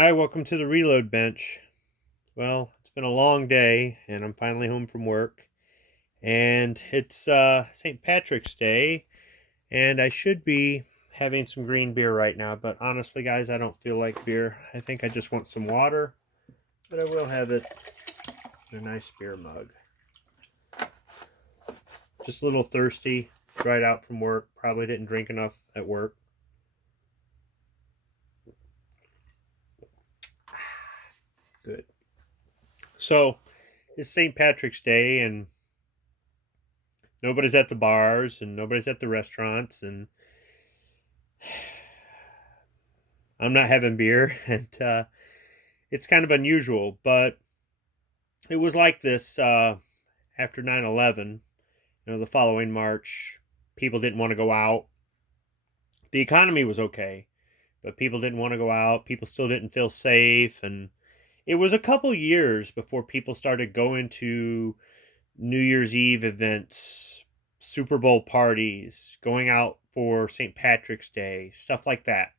Hi, welcome to the reload bench. Well, it's been a long day and I'm finally home from work. And it's St. Patrick's Day and I should be having some green beer right now, but honestly guys, I don't feel like beer. I think I just want some water, but I will have it in a nice beer mug. Just a little thirsty, right out from work. Probably didn't drink enough at work. Good. So, it's St. Patrick's Day and nobody's at the bars and nobody's at the restaurants, and I'm not having beer, and it's kind of unusual, but it was like this after 9/11. The following March, people didn't want to go out. The economy was okay, but people didn't want to go out. People still didn't feel safe, and it was a couple years before people started going to New Year's Eve events, Super Bowl parties, going out for St. Patrick's Day, stuff like that.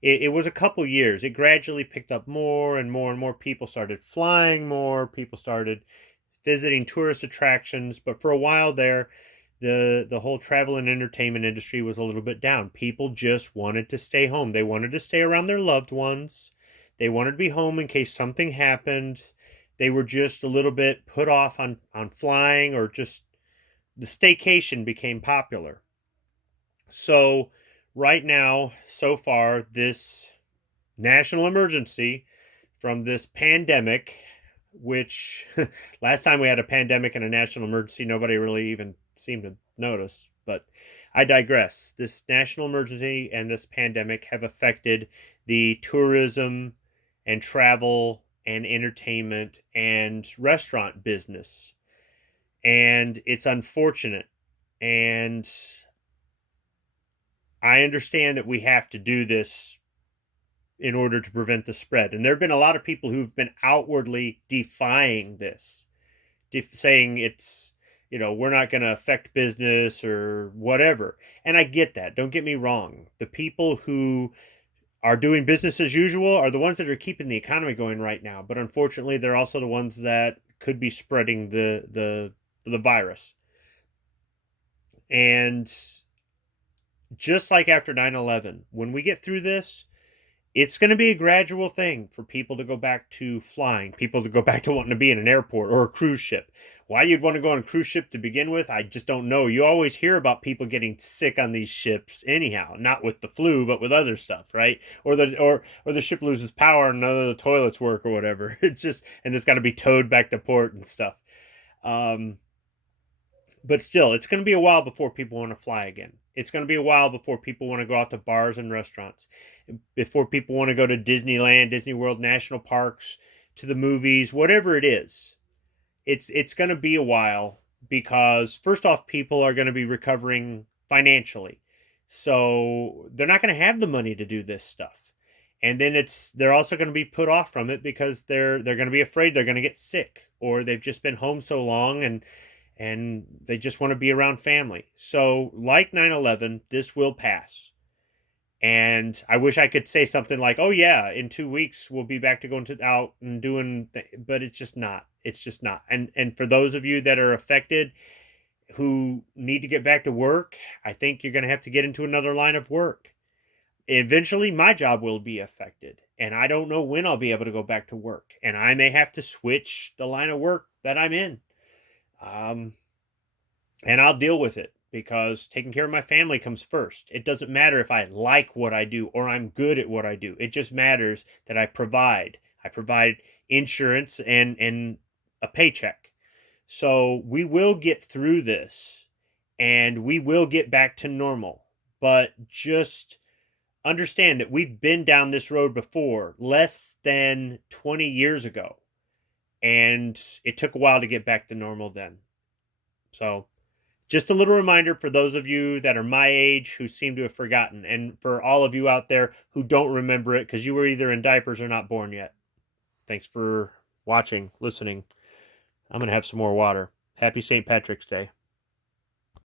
It was a couple years. It gradually picked up more and more and more. People started flying more. People started visiting tourist attractions. But for a while there, the whole travel and entertainment industry was a little bit down. People just wanted to stay home. They wanted to stay around their loved ones. They wanted to be home in case something happened. They were just a little bit put off on flying, or just the staycation became popular. So right now, so far, this national emergency from this pandemic, which last time we had a pandemic and a national emergency, nobody really even seemed to notice. But I digress. This national emergency and this pandemic have affected the tourism and travel and entertainment and restaurant business. And it's unfortunate. And I understand that we have to do this in order to prevent the spread. And there have been a lot of people who've been outwardly defying this, saying it's, we're not going to affect business or whatever. And I get that. Don't get me wrong. The people who are doing business as usual are the ones that are keeping the economy going right now. But unfortunately, they're also the ones that could be spreading the virus. And just like after 9/11, when we get through this, it's going to be a gradual thing for people to go back to flying, people to go back to wanting to be in an airport or a cruise ship. Why you'd want to go on a cruise ship to begin with, I just don't know. You always hear about people getting sick on these ships anyhow, not with the flu, but with other stuff, right? Or the ship loses power and none of the toilets work or whatever. And it's got to be towed back to port and stuff. Um, but still, it's going to be a while before people want to fly again. It's going to be a while before people want to go out to bars and restaurants, before people want to go to Disneyland, Disney World, national parks, to the movies, whatever it is. It's going to be a while because first off, people are going to be recovering financially. So they're not going to have the money to do this stuff. And then they're also going to be put off from it because they're going to be afraid they're going to get sick, or they've just been home so long and they just want to be around family. So, like 9/11, this will pass. And I wish I could say something like, "Oh yeah, in 2 weeks we'll be back to going out and doing," but it's just not. It's just not. And for those of you that are affected, who need to get back to work, I think you're going to have to get into another line of work. Eventually, my job will be affected, and I don't know when I'll be able to go back to work, and I may have to switch the line of work that I'm in. Um, and I'll deal with it because taking care of my family comes first. It doesn't matter if I like what I do or I'm good at what I do. It just matters that I provide. I provide insurance and a paycheck. So we will get through this and we will get back to normal. But just understand that we've been down this road before, less than 20 years ago. And it took a while to get back to normal then. So just a little reminder for those of you that are my age who seem to have forgotten, and for all of you out there who don't remember it because you were either in diapers or not born yet. Thanks for watching, listening. I'm going to have some more water. Happy St. Patrick's Day.